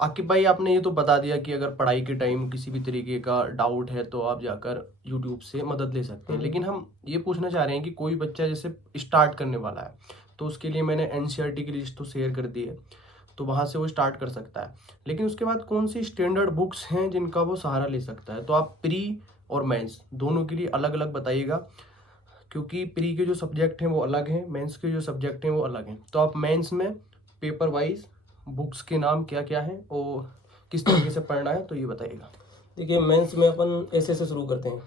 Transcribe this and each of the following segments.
आकिब भाई, आपने ये तो बता दिया कि अगर पढ़ाई के टाइम किसी भी तरीके का डाउट है तो आप जाकर यूट्यूब से मदद ले सकते हैं, लेकिन हम ये पूछना चाह रहे हैं कि कोई बच्चा जैसे स्टार्ट करने वाला है तो उसके लिए मैंने एनसीईआरटी की लिस्ट तो शेयर कर दी है, तो वहाँ से वो स्टार्ट कर सकता है। लेकिन उसके बाद कौन सी स्टैंडर्ड बुक्स हैं जिनका वो सहारा ले सकता है? तो आप प्री और मेंस दोनों के लिए अलग अलग बताइएगा, क्योंकि प्री के जो सब्जेक्ट हैं वो अलग हैं, मेंस के जो सब्जेक्ट हैं वो अलग हैं। तो आप मेंस में पेपर वाइज बुक्स के नाम क्या क्या हैं और किस तरीके से पढ़ना है तो ये बताइएगा। देखिए, मेंस में अपन ऐसे से शुरू करते हैं।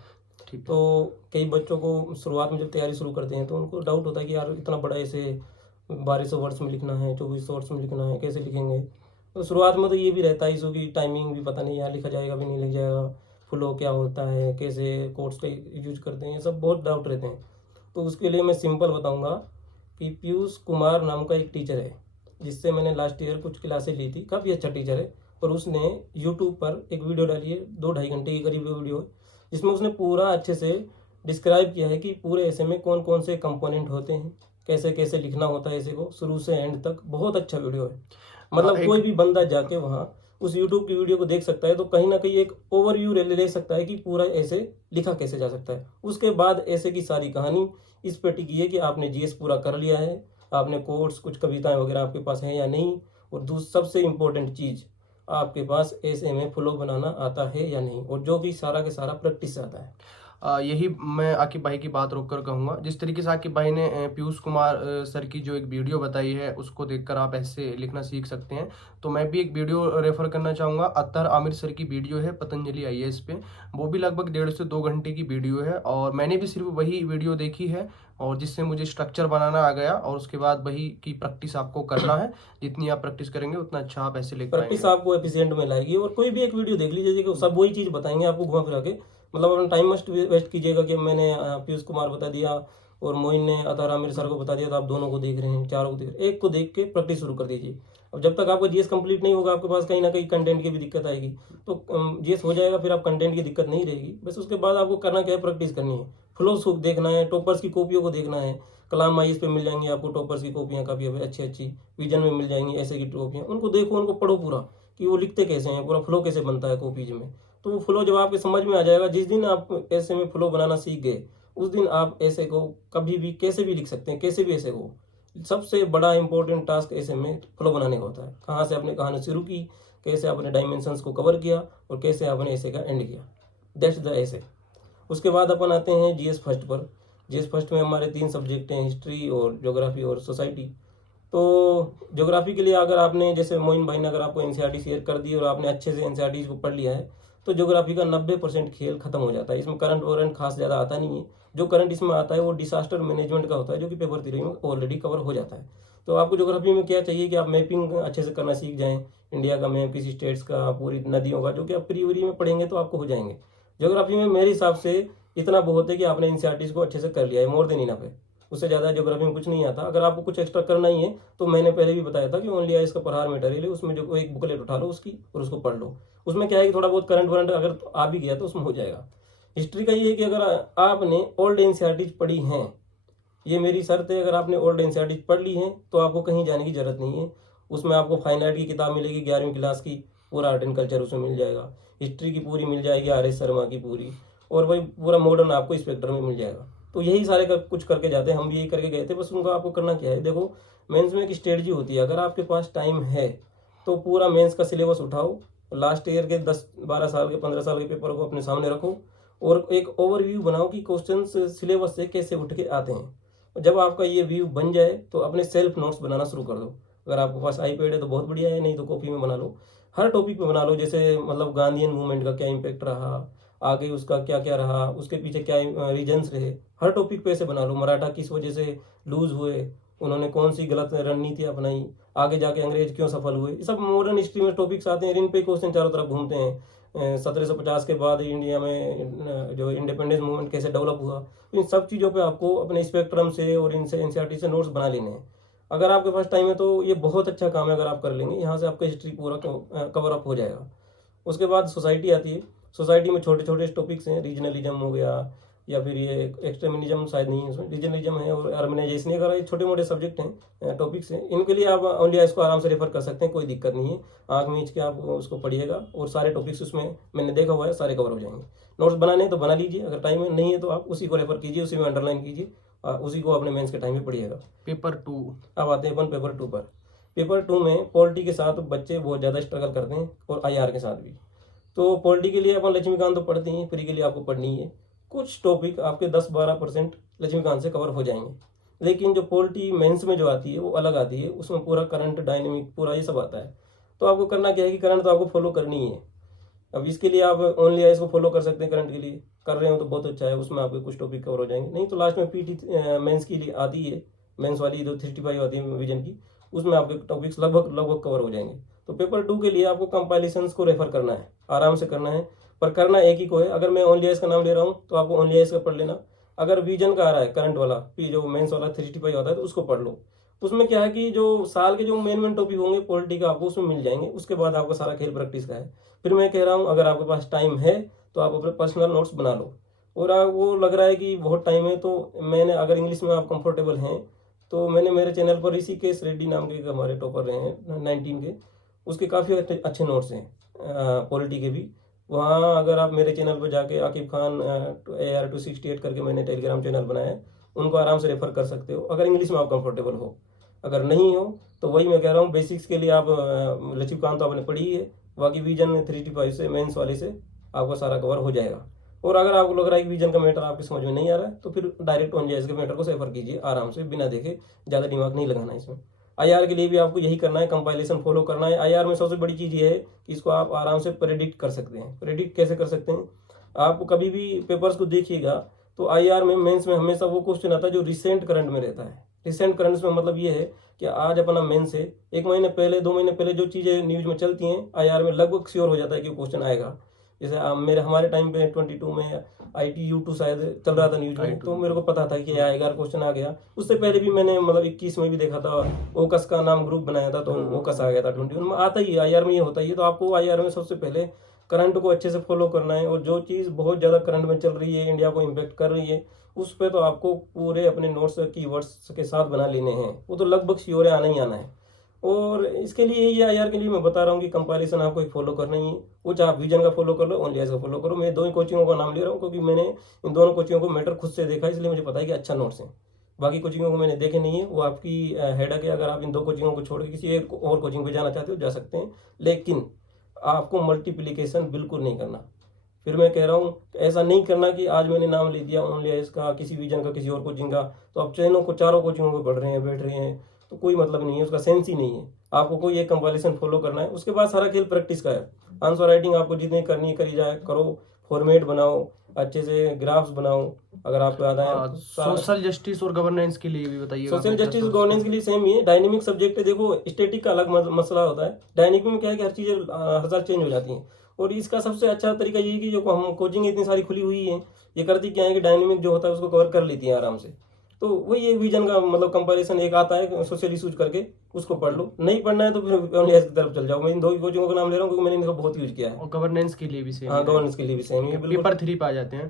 ठीक है। तो कई बच्चों को शुरुआत में जब तैयारी शुरू करते हैं तो उनको डाउट होता है कि यार इतना बड़ा ऐसे 1200 वर्ड्स में लिखना है, 2400 वर्ड्स में लिखना है, कैसे लिखेंगे। तो शुरुआत में तो ये भी रहता है, इसको की टाइमिंग भी पता नहीं, यहाँ लिखा जाएगा भी नहीं लिख जाएगा, फ्लो क्या होता है, कैसे कोट्स का यूज करते हैं, ये सब बहुत डाउट रहते हैं। तो उसके लिए मैं सिंपल बताऊंगा कि पीयूष कुमार नाम का एक टीचर है, जिससे मैंने लास्ट ईयर कुछ क्लासेस ली थी। काफ़ी अच्छा टीचर है, और उसने यूट्यूब पर एक वीडियो डाली है, 2-2.5 घंटे के करीब वीडियो है, जिसमें उसने पूरा अच्छे से डिस्क्राइब किया है कि पूरे ऐसे में कौन कौन से कंपोनेंट होते हैं, कैसे कैसे लिखना होता है ऐसे को, शुरू से एंड तक। बहुत अच्छा वीडियो है, मतलब एक कोई भी बंदा जाके वहाँ उस यूट्यूब की वीडियो को देख सकता है, तो कहीं ना कहीं एक ओवरव्यू ले सकता है कि पूरा ऐसे लिखा कैसे जा सकता है। उसके बाद ऐसे की सारी कहानी इस पे टिकी है कि आपने जीएस पूरा कर लिया है, आपने कोर्स कुछ कविताएं वगैरह आपके पास हैं या नहीं, और सबसे इम्पोर्टेंट चीज़, आपके पास ऐसे में फ्लो बनाना आता है या नहीं, और जो कि सारा के सारा प्रैक्टिस से आता है। यही मैं आकिब भाई की बात रोक कर कहूँगा। जिस तरीके से आकिब भाई ने पीयूष कुमार सर की जो एक वीडियो बताई है उसको देखकर आप ऐसे लिखना सीख सकते हैं, तो मैं भी एक वीडियो रेफर करना चाहूँगा। अत्तर आमिर सर की वीडियो है पतंजलि आईएएस पे, वो भी लगभग 1.5 से 2 घंटे की वीडियो है, और मैंने भी सिर्फ वही वीडियो देखी है, और जिससे मुझे स्ट्रक्चर बनाना आ गया। और उसके बाद वही की प्रैक्टिस आपको करना है, जितनी आप प्रैक्टिस करेंगे उतना अच्छा आप ऐसे लिख प्रैक्टिस पाएंगे। आपको एफिशिएंट में लाएगी। और कोई भी एक वीडियो देख लीजिए कि सब वही चीज़ बताएंगे आपको घुमा फिरा के, मतलब अपना टाइम मस्ट वेस्ट कीजिएगा कि मैंने पीयूष कुमार बता दिया और मोइन ने अतार आमिर सर को बता दिया, तो आप दोनों को देख रहे हैं, चारों को देख रहे हैं, एक को देख के प्रैक्टिस शुरू कर दीजिए। अब जब तक आपका जीएस कंप्लीट नहीं होगा, आपके पास कहीं ना कहीं कंटेंट की भी दिक्कत आएगी। तो जीएस हो जाएगा, फिर आप कंटेंट की दिक्कत नहीं रहेगी। बस उसके बाद आपको करना क्या है, प्रैक्टिस करनी है, फ्लो देखना है, टॉपर्स की कॉपियों को देखना है। कलाम आईएएस पे मिल जाएंगी आपको टॉपर्स की कॉपियाँ, काफ़ी अच्छी अच्छी। विजन में मिल जाएंगी ऐसे की कॉपियाँ, उनको देखो, उनको पढ़ो पूरा कि वो लिखते कैसे हैं, पूरा फ्लो कैसे बनता है कॉपीज में। तो वो फ्लो जब आपके समझ में आ जाएगा, जिस दिन आप ऐसे में फ्लो बनाना सीख गए, उस दिन आप ऐसे को कभी भी कैसे भी लिख सकते हैं, कैसे भी ऐसे को। सबसे बड़ा इंपॉर्टेंट टास्क ऐसे में फ्लो बनाने का होता है, कहाँ से आपने कहानी शुरू की, कैसे आपने डायमेंशंस को कवर किया, और कैसे आपने ऐसे का एंड किया। दैट्स द ऐसे। उसके बाद अपन आते हैं जीएस फर्स्ट पर। जीएस फर्स्ट में हमारे 3 सब्जेक्ट हैं, हिस्ट्री और ज्योग्राफी और सोसाइटी। तो ज्योग्राफी के लिए अगर आपने, जैसे मोइन भाई ने अगर आपको एनसीईआरटी शेयर कर दी और आपने अच्छे से एनसीईआरटी को पढ़ लिया है, तो ज्योग्राफी का 90% खेल खत्म हो जाता है। इसमें करंट वरेंट खास ज़्यादा आता नहीं है। जो करंट इसमें आता है वो डिसास्टर मैनेजमेंट का होता है, जो कि पेपर 3 में ऑलरेडी कवर हो जाता है। तो आपको ज्योग्राफी में क्या चाहिए कि आप मैपिंग अच्छे से करना सीख जाएं, इंडिया का मैप, किसी स्टेट्स का, पूरी नदियों का, जो कि आप प्री उरी में पढ़ेंगे तो आपको हो जाएंगे। ज्योग्राफी में मेरे हिसाब से इतना बहुत है कि आपने एनसीईआरटी को अच्छे से कर लिया है, मोर देन इनफ है। उससे ज़्यादा ज्योग्राफी में कुछ नहीं आता। अगर आपको कुछ एक्स्ट्रा करना ही है, तो मैंने पहले भी बताया था कि ओनली आइस का पढ़ार मटेरियल है, उसमें जो एक बुकलेट उठा लो उसकी और उसको पढ़ लो। उसमें क्या है कि थोड़ा बहुत करंट वरंट अगर आ भी गया तो उसमें हो जाएगा। हिस्ट्री का ये है कि अगर आपने ओल्ड एनसीईआरटी पढ़ी हैं, ये मेरी शर्त है, अगर आपने ओल्ड एनसीईआरटी पढ़ ली है तो आपको कहीं जाने की जरूरत नहीं है। उसमें आपको फाइन आर्ट की किताब मिलेगी 11वीं क्लास की, पूरा आर्ट एंड कल्चर उसमें मिल जाएगा। हिस्ट्री की पूरी मिल जाएगी, आर एस शर्मा की पूरी, और वही पूरा मॉडर्न आपको स्पेक्ट्रम में मिल जाएगा। तो यही सारे कुछ करके जाते हैं, हम भी यही करके गए थे। बस उनका आपको करना क्या है, देखो मेंस में एक स्ट्रेटजी होती है। अगर आपके पास टाइम है तो पूरा मेंस का सिलेबस उठाओ, लास्ट ईयर के 10-12 साल के 15 साल के पेपर को अपने सामने रखो, और एक ओवरव्यू बनाओ कि क्वेश्चन सिलेबस से कैसे उठ के आते हैं। जब आपका ये व्यू बन जाए तो अपने सेल्फ नोट्स बनाना शुरू कर दो। अगर आपके पास आईपैड है तो बहुत बढ़िया है, नहीं तो कॉपी में बना लो। हर टॉपिक पे बना लो, जैसे मतलब गांधीयन मूवमेंट का क्या इम्पैक्ट रहा, आगे उसका क्या क्या रहा, उसके पीछे क्या रीजन्स रहे, हर टॉपिक पे ऐसे बना लो। मराठा किस वजह से लूज हुए, उन्होंने कौन सी गलत रणनीति अपनाई, आगे जाके अंग्रेज क्यों सफल हुए, ये सब मॉडर्न हिस्ट्री में टॉपिक्स आते हैं। इन पे क्वेश्चन चारों तरफ घूमते हैं। 1750 के बाद इंडिया में जो इंडिपेंडेंस मूवमेंट कैसे डेवलप हुआ, तो इन सब चीज़ों पे आपको अपने स्पेक्ट्रम से और इनसे एनसीईआरटी से नोट्स बना लेने हैं। अगर आपके पास टाइम है तो ये बहुत अच्छा काम है, अगर आप कर लेंगे, यहाँ से आपका हिस्ट्री पूरा कवर अप हो जाएगा। उसके बाद सोसाइटी आती है। सोसाइटी में छोटे छोटे टॉपिक्स हैं, रीजनलिज्म हो गया, या फिर ये एक्सट्रीमिज्म शायद नहीं है, उसमें रीजनलिज्म है और अर्बनाइजेशन, अगर ये छोटे मोटे सब्जेक्ट हैं, टॉपिक्स हैं, इनके लिए आप ओनली इसको आराम से रेफर कर सकते हैं, कोई दिक्कत नहीं है। आँख मींच के आप उसको पढ़िएगा और सारे टॉपिक्स उसमें मैंने देखा हुआ है, सारे कवर हो जाएंगे। नोट्स बनाने हैं तो बना लीजिए, अगर टाइम नहीं है तो आप उसी को रेफर कीजिए, उसी में अंडरलाइन कीजिए, उसी को अपने मेंस के टाइम में पढ़िएगा। पेपर 2 अब आते हैं अपन पेपर 2 पर। पेपर 2 में पॉलिटी के साथ बच्चे बहुत ज़्यादा स्ट्रगल करते हैं और IR के साथ भी। तो पॉलिटी के लिए अपन लक्ष्मीकांत तो पढ़ते हैं, प्री के लिए आपको पढ़नी है। कुछ टॉपिक आपके 10-12% लक्ष्मीकांत से कवर हो जाएंगे, लेकिन जो पॉलिटी मेंस में जो आती है वो अलग आती है, उसमें पूरा करंट, डायनेमिक, पूरा ये सब आता है। तो आपको करना क्या है कि करंट तो आपको फॉलो करनी है। अब इसके लिए आप ओनली आईएएस को फॉलो कर सकते हैं, करंट के लिए कर रहे हो तो बहुत अच्छा है, उसमें आपके कुछ टॉपिक कवर हो जाएंगे। नहीं तो लास्ट में पीटी मेंस की लिए आती है, मेंस वाली जो 365 आती है विजन की, उसमें आपके टॉपिक्स लगभग कवर हो जाएंगे। तो पेपर 2 के लिए आपको कंपाइलेशंस को रेफर करना है, आराम से करना है, पर करना एक ही को है। अगर मैं ओनली आईएएस का नाम ले रहा हूँ तो आपको ओनली आईएएस का पढ़ लेना। अगर विजन का आ रहा है करंट वाला, जो मेंस वाला 365 होता है, तो उसको पढ़ लो। उसमें क्या है कि जो साल के जो मेन टॉपिक होंगे पॉलिटी का आपको उसमें मिल जाएंगे, उसके बाद आपका सारा खेल प्रैक्टिस का है। फिर मैं कह रहा हूँ अगर आपके पास टाइम है तो आप अपने पर्सनल नोट्स बना लो, और वो लग रहा है कि बहुत टाइम है तो मैंने, अगर इंग्लिश में आप कंफर्टेबल हैं तो मैंने मेरे चैनल पर ऋषिकेश रेड्डी नाम के हमारे टॉपर रहे हैं 19 के, उसके काफ़ी अच्छे नोट्स हैं पॉलिटी के भी। वहाँ अगर आप मेरे चैनल पर जाके आकिब खान AR268 करके मैंने टेलीग्राम चैनल बनाया है, उनको आराम से रेफर कर सकते हो अगर इंग्लिश में आप कंफर्टेबल हो। अगर नहीं हो तो वही मैं कह रहा हूँ, बेसिक्स के लिए आप लक्ष्मीकांत तो आपने पढ़ी ही है, बाकी विजन 365 से मेंस वाले से आपका सारा कवर हो जाएगा। और अगर आपको लग रहा है कि विजन का मैटर आपके समझ में नहीं आ रहा है तो फिर डायरेक्ट ओनली आईएएस के मैटर को रेफर कीजिए आराम से, बिना देखे, ज़्यादा दिमाग नहीं लगाना इसमें। IR के लिए भी आपको यही करना है, कंपाइलेशन फॉलो करना है। IR में सबसे बड़ी चीज़ ये है कि इसको आप आराम से प्रेडिक्ट कर सकते हैं। प्रेडिक्ट कैसे कर सकते हैं? आप कभी भी पेपर्स को देखिएगा तो IR में, मेंस में हमेशा वो क्वेश्चन आता है जो रिसेंट करंट में रहता है। रिसेंट करंट्स में मतलब ये है कि आज अपना मेंस है, 1 महीने पहले, 2 महीने पहले जो चीज़ें न्यूज़ में चलती हैं, IR में लगभग श्योर हो जाता है कि क्वेश्चन आएगा। जैसे हमारे टाइम पे 22 में ITU2 शायद चल रहा था न्यूज में, तो मेरे को पता था कि आएगा, क्वेश्चन आ गया। उससे पहले भी मैंने मतलब 21 में भी देखा था, ओकस का नाम ग्रुप बनाया था तो ओकस आ गया था 21 में। आता ही IR में ये होता ही है। तो आपको IR में सबसे पहले करंट को अच्छे से फॉलो करना है, और जो चीज़ बहुत ज़्यादा करंट में चल रही है, इंडिया को इम्पेक्ट कर रही है, उस पर तो आपको पूरे अपने नोट्स कीवर्ड्स के साथ बना लेने हैं। वो तो लगभग श्योर है, आना ही आना है। और इसके लिए ये IR के लिए मैं बता रहा हूँ कि कंपैरिजन आपको एक फॉलो करना ही है। वो चाहे आप विजन का फॉलो कर लो, ओनली आईएएस का फॉलो करो। मैं 2 ही कोचिंगों का नाम ले रहा हूँ क्योंकि मैंने इन दोनों कोचिंगों को मैटर खुद से देखा, इसलिए मुझे पता है कि अच्छा नोट्स हैं। बाकी कोचिंगों को मैंने देखे नहीं है, वो आपकी हेडक है। अगर आप इन 2 कोचिंगों को छोड़ के किसी एक और कोचिंग पे जाना चाहते हो जा सकते हैं, लेकिन आपको मल्टीप्लिकेशन बिल्कुल नहीं करना। फिर मैं कह रहा हूँ ऐसा नहीं करना कि आज मैंने नाम ले दिया ओनली आईएएस का, किसी विजन का, किसी और कोचिंग का, तो आप चारों कोचिंगों को पढ़ रहे हैं, बैठ रहे हैं, तो कोई मतलब नहीं है, उसका सेंस ही नहीं है। आपको कोई एक कंपाइलेशन फॉलो करना है, उसके बाद सारा खेल प्रैक्टिस का है। आंसर राइटिंग आपको जितनी करनी है करी जाए, करो, फॉर्मेट बनाओ, अच्छे से ग्राफ्स बनाओ, अगर आपको याद आए। सोशल जस्टिस और गवर्नेंस के लिए भी बताइए। सोशल जस्टिस और गवर्नेंस के लिए सेम ही है, डायनेमिक सब्जेक्ट है। देखो स्टैटिक का अलग मसला होता है, डायनेमिक में क्या है कि हर चीज़ें हर साल चेंज हो जाती हैं। और इसका सबसे अच्छा तरीका ये है कि जो हम कोचिंग इतनी सारी खुली हुई है, ये करती क्या है कि डायनेमिक जो होता है उसको कवर कर लेती है आराम से। तो वही एक विजन का मतलब कंपैरिजन एक आता है सोशल इशूज करके, उसको पढ़ लो। नहीं पढ़ना है तो फिर ओनली आईएएस की तरफ चल जाओ। मैं इन 2 कोचिंगों का नाम ले रहा हूँ क्योंकि मैंने इनका बहुत यूज किया है। और गवर्नेंस के लिए भी सेम। हाँ, गवर्नेंस के लिए भी सेम है। पेपर 3 पे आ जाते हैं।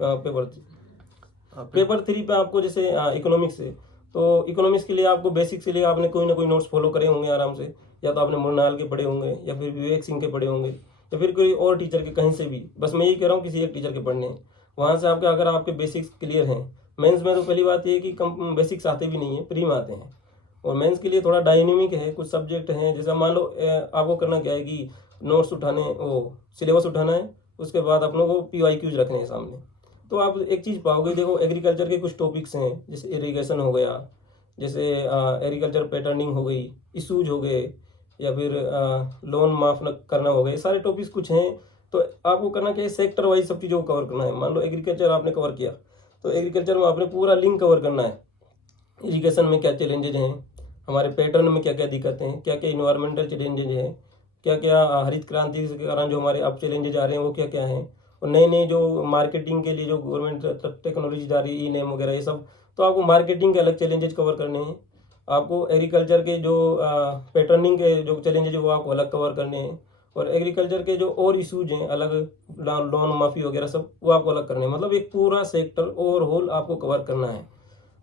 पेपर 3 पे आपको जैसे इकोनॉमिक्स है, तो इकोनॉमिक्स के लिए आपको बेसिक्स के लिए आपने कोई ना कोई नोट्स फॉलो करे होंगे आराम से, या तो आपने मुरनाल के पढ़े होंगे, या फिर विवेक सिंह के पढ़े होंगे, या फिर कोई और टीचर के, कहीं से भी। बस मैं यही कह रहा हूँ किसी एक टीचर के पढ़ने हैं, वहाँ से आपके अगर आपके बेसिक्स क्लियर हैं। मेंस में तो पहली बात ये है कि बेसिक्स आते भी नहीं है, प्री में आते हैं। और मेंस के लिए थोड़ा डायनेमिक है, कुछ सब्जेक्ट हैं, जैसे मान लो आपको करना क्या है कि नोट्स उठाने, वो सिलेबस उठाना है, उसके बाद अपनों को PYQs रखने हैं सामने। तो आप एक चीज़ पाओगे, देखो एग्रीकल्चर के कुछ टॉपिक्स हैं, जैसे इरिगेशन हो गया, जैसे एग्रीकल्चर पैटर्निंग हो गई, इशूज हो गए, या फिर लोन माफ न करना हो गए, सारे टॉपिक्स कुछ हैं। तो आपको करना क्या है, सेक्टर वाइज सब चीज़ों को कवर करना है। मान लो एग्रीकल्चर आपने कवर किया, तो एग्रीकल्चर में आपने पूरा लिंक कवर करना है। इरिगेशन में क्या चैलेंजेज हैं, हमारे पैटर्न में क्या क्या दिक्कतें हैं, क्या क्या इन्वायरमेंटल चैलेंजेज हैं, क्या क्या हरित क्रांति के कारण जो हमारे अब चैलेंजेज आ रहे हैं वो क्या क्या हैं, और नए नए जो मार्केटिंग के लिए जो गवर्नमेंट टेक्नोलॉजी जा रही है, ई-नेम वगैरह, ये सब। तो आपको मार्केटिंग के अलग चैलेंजेज कवर करने हैं। आपको एग्रीकल्चर के जो पैटर्निंग के जो चैलेंजेज है वो आपको अलग कवर करने हैं। और एग्रीकल्चर के जो और इश्यूज हैं अलग, लोन माफी वगैरह सब, वो आपको अलग करने हैं। मतलब एक पूरा सेक्टर ओवरऑल आपको कवर करना है।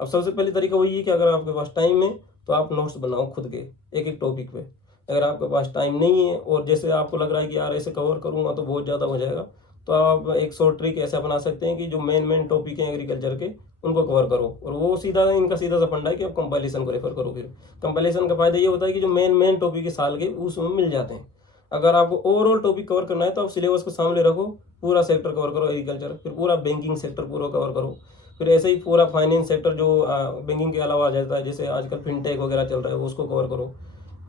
अब सबसे पहले तरीका वही है कि अगर आपके पास टाइम है तो आप नोट्स बनाओ खुद के एक एक टॉपिक पे। अगर आपके पास टाइम नहीं है और जैसे आपको लग रहा है कि यार ऐसे कवर करूंगा तो बहुत ज़्यादा हो जाएगा, तो आप एक शॉर्ट ट्रिक ऐसा बना सकते हैं कि जो मेन टॉपिक हैं एग्रीकल्चर के उनको कवर करो, और वो सीधा इनका सीधा सा फंडा है कि आप कंपाइलेशन को रेफर करो। फिर कंपाइलेशन का फायदा ये होता है कि जो मेन टॉपिक है साल के उसमें मिल जाते हैं। अगर आपको ओवरऑल टॉपिक कवर करना है तो आप सिलेबस को सामने रखो, पूरा सेक्टर कवर करो एग्रीकल्चर, फिर पूरा बैंकिंग सेक्टर पूरा कवर करो, फिर ऐसे ही पूरा फाइनेंस सेक्टर जो बैंकिंग के अलावा आ जाता है, जैसे आजकल फिनटेक वगैरह चल रहा है उसको कवर करो।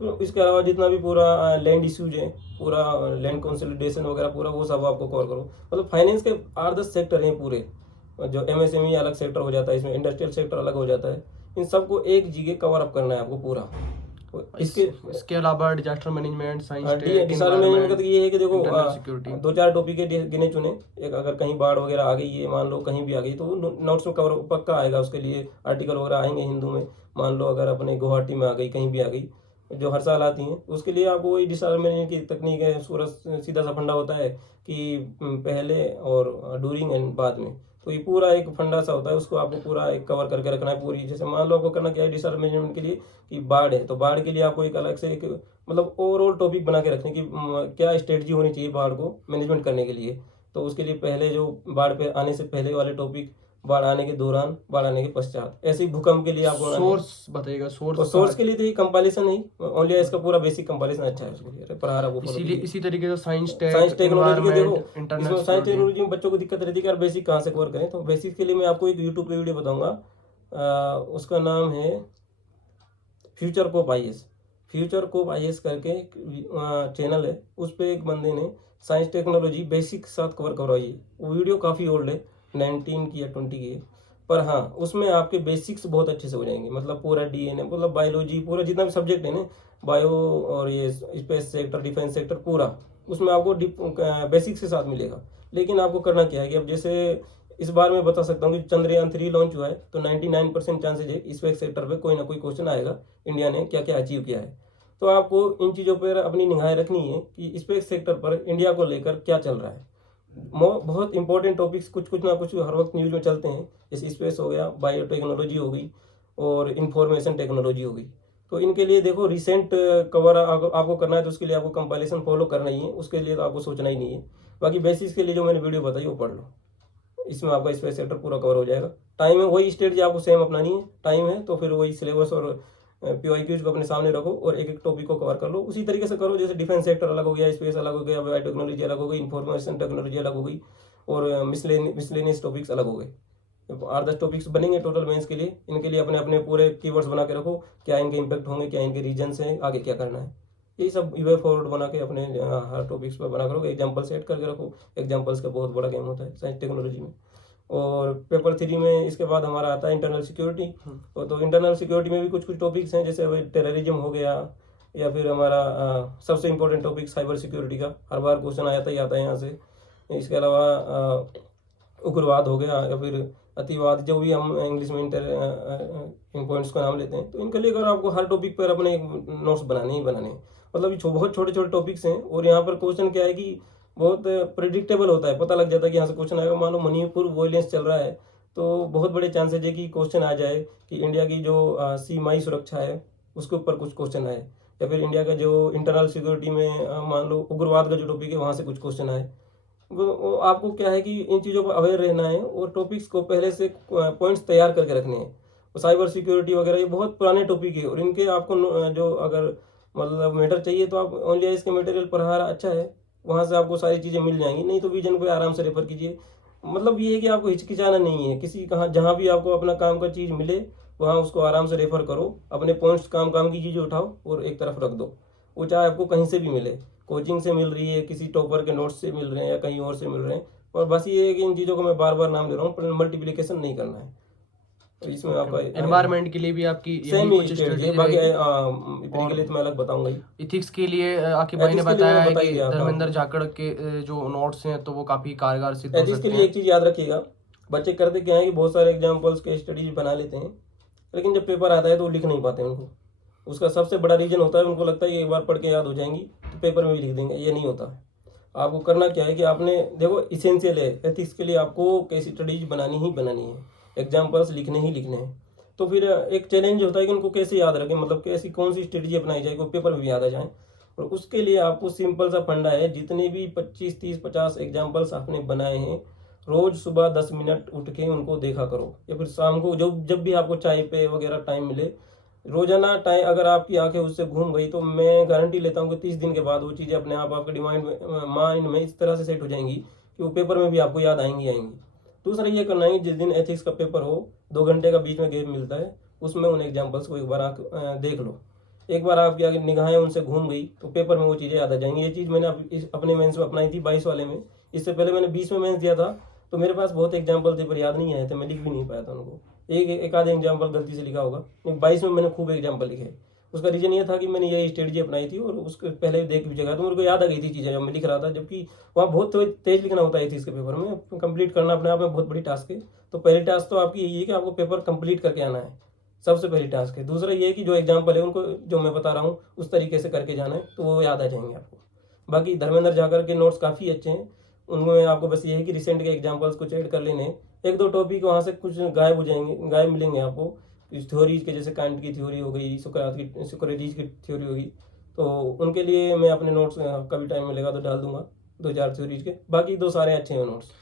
तो इसके अलावा जितना भी पूरा लैंड इश्यूज है, पूरा लैंड कंसोलिडेशन वगैरह पूरा वो सब आपको कवर करो। मतलब फाइनेंस के 8-10 सेक्टर हैं पूरे, जो एमएसएमई अलग सेक्टर हो जाता है, इसमें इंडस्ट्रियल सेक्टर अलग हो जाता है, इन सबको एक जगह कवर अप करना है आपको पूरा। इसके अलावा disaster management, science tech, disaster management का तो ये है कि देखो इंटरनल सिक्योरिटी, 2-4 टॉपिक है गिने चुने। एक अगर कहीं बाढ़ वगैरह आ गई है, मान लो कहीं भी आ गई, तो वो नोट्स में कवर पक्का आएगा, उसके लिए आर्टिकल वगैरह आएंगे हिंदू में। मान लो अगर अपने गुवाहाटी में आ गई, कहीं भी आ गई, जो हर साल आती हैं, उसके लिए आपको वही डिसास्टर मैनेजमेंट की तकनीक है। पूरा सीधा सा फंडा होता है कि पहले और ड्यूरिंग एंड बाद में, तो ये पूरा एक फंडा सा होता है, उसको आपको पूरा एक कवर करके रखना है पूरी। जैसे मान लो आपको करना क्या है डिसास्टर मैनेजमेंट के लिए कि बाढ़ है, तो बाढ़ के लिए आपको एक अलग से एक मतलब ओवरऑल टॉपिक बना के रखने की क्या स्ट्रेटजी होनी चाहिए बाढ़ को मैनेजमेंट करने के लिए। तो उसके लिए पहले जो बाढ़ पे आने से पहले वाले टॉपिक, बाढ़ आने के दौरान, बाढ़ आने के पश्चात, ऐसे ही भूकंप के लिए आपको सोर्स बताइएगा। सोर्स के लिए तो ये कंपाइलेशन है ओनली, इसका पूरा बेसिक कंपाइलेशन अच्छा है उसके लिए प्रहार आपको follow इसीलिए कीजिए। इसी तरीके से साइंस साइंस टेक्नोलॉजी के देखो, इंटरनल इसमें साइंस टेक्नोलॉजी में बच्चों को दिक्कत रहती है कि यार बेसिक कहाँ से कवर करें। तो बेसिक के लिए मैं आपको एक यूट्यूब पे वीडियो बताऊंगा, उसका नाम है फ्यूचर कोप आईएएस। फ्यूचर कोप आईएएस करके चैनल है, उस पर एक बंदे ने साइंस टेक्नोलॉजी बेसिक के साथ कवर करवाई है। वो वीडियो काफ़ी ओल्ड है, 19 की या 20 की है, पर हाँ उसमें आपके बेसिक्स बहुत अच्छे से हो जाएंगे। मतलब पूरा डीएनए, मतलब बायोलॉजी, पूरा जितना भी सब्जेक्ट है ना, बायो और ये स्पेस सेक्टर, डिफेंस सेक्टर, पूरा उसमें आपको बेसिक्स के साथ मिलेगा। लेकिन आपको करना क्या है कि अब जैसे इस बार मैं बता सकता हूँ कि चंद्रयान 3 लॉन्च हुआ है, तो 99% चांसेज है स्पेस सेक्टर पे कोई ना कोई क्वेश्चन आएगा, इंडिया ने क्या क्या अचीव किया है। तो आपको इन चीज़ों पर अपनी निगाहें रखनी है कि स्पेस सेक्टर पर इंडिया को लेकर क्या चल रहा है। बहुत इंपॉर्टेंट टॉपिक्स कुछ ना कुछ हर वक्त न्यूज में चलते हैं, जैसे स्पेस हो गया, बायोटेक्नोलॉजी हो गई और इंफॉर्मेशन टेक्नोलॉजी हो गई। तो इनके लिए देखो रिसेंट कवर आपको करना है, तो उसके लिए आपको कंपाइलेशन फॉलो करना ही है, उसके लिए तो आपको सोचना ही नहीं है। बाकी बेसिक्स के लिए जो मैंने वीडियो बताई वो पढ़ लो, इसमें आपका स्पेस सेक्टर पूरा कवर हो जाएगा। टाइम है, वही स्ट्रेटजी आपको सेम अपनानी है। टाइम है तो फिर वही सिलेबस और PYQs को अपने सामने रखो और एक एक टॉपिक को कवर कर लो। उसी तरीके से करो जैसे डिफेंस सेक्टर अलग हो गया, स्पेस अलग हो गया, बायोटेक्नोलॉजी अलग हो गई, इंफॉर्मेशन टेक्नोलॉजी अलग हो गई, और मिसलेनियस टॉपिक्स अलग हो गए। 8-10 टॉपिक्स बनेंगे टोटल मेंस के लिए। इनके लिए अपने अपने पूरे कीवर्ड्स बना के रखो, क्या इनके इम्पैक्ट होंगे, क्या इनके रीजन्स हैं, आगे क्या करना है। यही सब वे फॉरवर्ड बना के अपने हर टॉपिक्स पर बना करो, एग्जाम्पल सेट करके रखो। एग्जाम्पल्स का बहुत बड़ा गेम होता है साइंस टेक्नोलॉजी में। और पेपर 3 में इसके बाद हमारा आता है इंटरनल सिक्योरिटी। तो इंटरनल सिक्योरिटी में भी कुछ कुछ टॉपिक्स हैं, जैसे टेररिज्म हो गया, या फिर हमारा सबसे इम्पोर्टेंट टॉपिक साइबर सिक्योरिटी का, हर बार क्वेश्चन आता ही आता है यहाँ से। इसके अलावा उग्रवाद हो गया, या फिर अतिवाद, जो भी हम इंग्लिश में इन पॉइंट्स का नाम लेते हैं। तो इनके लिए अगर आपको हर टॉपिक पर अपने नोट्स बनाने ही बनाने हैं, मतलब ये बहुत छोटे छोटे टॉपिक्स हैं। और यहाँ पर क्वेश्चन क्या है कि बहुत प्रिडिक्टेबल होता है, पता लग जाता है कि यहाँ से क्वेश्चन आएगा। मान लो मणिपुर वॉयलेंस चल रहा है, तो बहुत बड़े चांसेज है कि क्वेश्चन आ जाए कि इंडिया की जो सीमाई सुरक्षा है उसके ऊपर कुछ क्वेश्चन आए, या फिर इंडिया का जो इंटरनल सिक्योरिटी में मान लो उग्रवाद का जो टॉपिक है वहाँ से कुछ क्वेश्चन आए। वो आपको क्या है कि इन चीज़ों पर अवेयर रहना है और टॉपिक्स को पहले से पॉइंट्स तैयार करके रखने हैं। और साइबर सिक्योरिटी वगैरह ये बहुत पुराने टॉपिक है, और इनके आपको जो अगर मतलब मैटर चाहिए तो आप ओनली इसके मटेरियल पढ़ा अच्छा है, वहाँ से आपको सारी चीज़ें मिल जाएंगी। नहीं तो विजन पे आराम से रेफर कीजिए। मतलब ये है कि आपको हिचकिचाना नहीं है, किसी कहाँ जहाँ भी आपको अपना काम का चीज़ मिले वहाँ उसको आराम से रेफर करो, अपने पॉइंट्स काम की चीज़ें उठाओ और एक तरफ रख दो। वो चाहे आपको कहीं से भी मिले, कोचिंग से मिल रही है, किसी टॉपर के नोट्स से मिल रहे हैं, या कहीं और से मिल रहे हैं। और बस ये है कि इन चीज़ों को मैं बार बार नाम दे रहा हूँ, पर मल्टीप्लिकेशन नहीं करना है। तो इसमें आपका एनवायरनमेंट के लिए भी आपकी सेम ही स्ट्रेटजी है। बाकी के लिए तो मैं अलग बताऊंगा ही। इथिक्स के लिए आकिब भाई ने बताया है कि धर्मेंद्र जाखड़ के जो नोट्स हैं तो वो काफी कारगर सिद्ध हो सकते हैं। एथिक्स के लिए एक चीज याद रखिएगा, बच्चे करते क्या है कि बहुत सारे एग्जाम्पल्स के स्टडीज बना लेते हैं, लेकिन जब पेपर आता है तो लिख नहीं पाते उनको। उसका सबसे बड़ा रीजन होता है उनको लगता है कि एक बार पढ़ के याद हो जाएंगी तो पेपर में भी लिख देंगे। ये नहीं होता। आपको करना क्या है कि आपने देखो इसेंशियल है एथिक्स के लिए, आपको कैसी स्टडीज बनानी ही बनानी है, एग्जाम्पल्स लिखने ही लिखने हैं। तो फिर एक चैलेंज होता है कि उनको कैसे याद रखें, मतलब कैसी कौन सी स्ट्रेटजी अपनाई जाए कि वो पेपर में भी याद आ जाए। और उसके लिए आपको सिंपल सा फंडा है, जितने भी 25, 30, 50 एग्जाम्पल्स आपने बनाए हैं, रोज सुबह 10 मिनट उठ के उनको देखा करो, या फिर शाम को जब भी आपको चाय पे वगैरह टाइम मिले, रोजाना टाइम, अगर आपकी आंखें उससे घूम गई तो मैं गारंटी लेता हूँ कि 30 दिन के बाद वो चीज़ें अपने आप आपके माइंड में इस तरह से सेट हो जाएंगी कि वो पेपर में भी आपको याद आएंगी आएंगी। दूसरा ये करना है, जिस दिन एथिक्स का पेपर हो, 2 घंटे का बीच में गैप मिलता है, उसमें उन एग्जाम्पल्स को एक बार आप देख लो। एक बार आपकी आगे निगाहें उनसे घूम गई तो पेपर में वो चीज़ें याद आ जाएंगी। ये चीज़ मैंने अपने मेंस में अपनाई थी 22 वाले में। इससे पहले मैंने 20 में मेंस दिया था, तो मेरे पास बहुत एग्जाम्पल थे पर याद नहीं आए थे, मैं लिख भी नहीं पाया था उनको। एक आधे एग्जाम्पल गलती से लिखा होगा, 22 में मैंने खूब एग्जाम्पल लिखे। उसका रीजन ये था कि मैंने यही स्ट्रेटजी अपनाई थी और उसके पहले देख भी जगह तो मेरे को याद आ गई थी चीज़ें जब मैं लिख रहा था। जबकि वहाँ बहुत तेज लिखना होता है इसके पेपर में, कंप्लीट करना अपने आप में बहुत बड़ी टास्क है। तो पहली टास्क तो आपकी यही है कि आपको पेपर कंप्लीट करके आना है, सबसे पहली टास्क है। दूसरा ये है कि जो एग्जाम्पल है उनको जो मैं बता रहा हूँ उस तरीके से करके जाना है, तो वो याद आ जाएंगे आपको। बाकी धर्मेंद्र जाकर के नोट्स काफ़ी अच्छे हैं, उनमें आपको बस ये है कि रिसेंट के एग्जाम्पल्स कुछ ऐड कर लेने हैं। 1-2 टॉपिक वहाँ से कुछ गायब हो जाएंगे, गायब मिलेंगे आपको, इस थ्योरीज के, जैसे कांट की थ्योरी हो गई, सोक्रेटिस की थ्योरी होगी, तो उनके लिए मैं अपने नोट्स कभी टाइम मिलेगा तो डाल दूंगा 2-4 थ्योरीज के। बाकी 2 सारे अच्छे हैं नोट्स।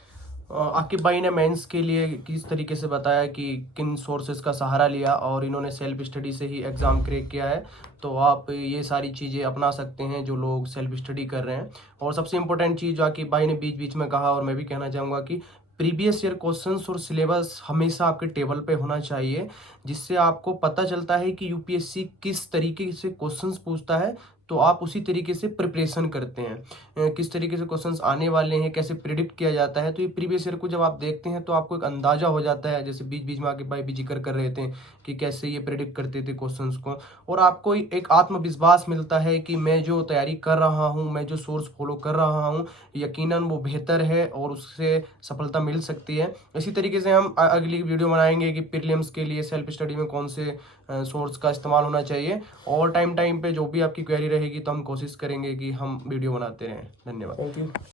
आकिब भाई ने मेंस के लिए किस तरीके से बताया कि किन सोर्सेज का सहारा लिया और इन्होंने सेल्फ स्टडी से ही एग्ज़ाम क्रैक किया है, तो आप ये सारी चीज़ें अपना सकते हैं जो लोग सेल्फ स्टडी कर रहे हैं। और सबसे इम्पोर्टेंट चीज़ जो आकिब भाई ने बीच बीच में कहा और मैं भी कहना चाहूँगा कि प्रीवियस ईयर क्वेश्चंस और सिलेबस हमेशा आपके टेबल पे होना चाहिए, जिससे आपको पता चलता है कि यूपीएससी किस तरीके से क्वेश्चंस पूछता है, तो आप उसी तरीके से प्रिपरेशन करते हैं। किस तरीके से क्वेश्चंस आने वाले हैं, कैसे प्रिडिक्ट किया जाता है, तो ये प्रीवियस ईयर को जब आप देखते हैं तो आपको एक अंदाज़ा हो जाता है। जैसे बीच बीच में आके भाई भी जिक्र कर रहे थे कि कैसे ये प्रिडिक्ट करते थे क्वेश्चंस को, और आपको एक आत्मविश्वास मिलता है कि मैं जो तैयारी कर रहा हूँ, मैं जो सोर्स फॉलो कर रहा हूँ, यकीनन वो बेहतर है और उससे सफलता मिल सकती है। इसी तरीके से हम अगली वीडियो बनाएंगे कि प्रीलिम्स के लिए सेल्फ स्टडी में कौन से सोर्स का इस्तेमाल होना चाहिए, और टाइम पे जो भी आपकी क्वेरी रहेगी तो हम कोशिश करेंगे कि हम वीडियो बनाते रहें। धन्यवाद। Thank you.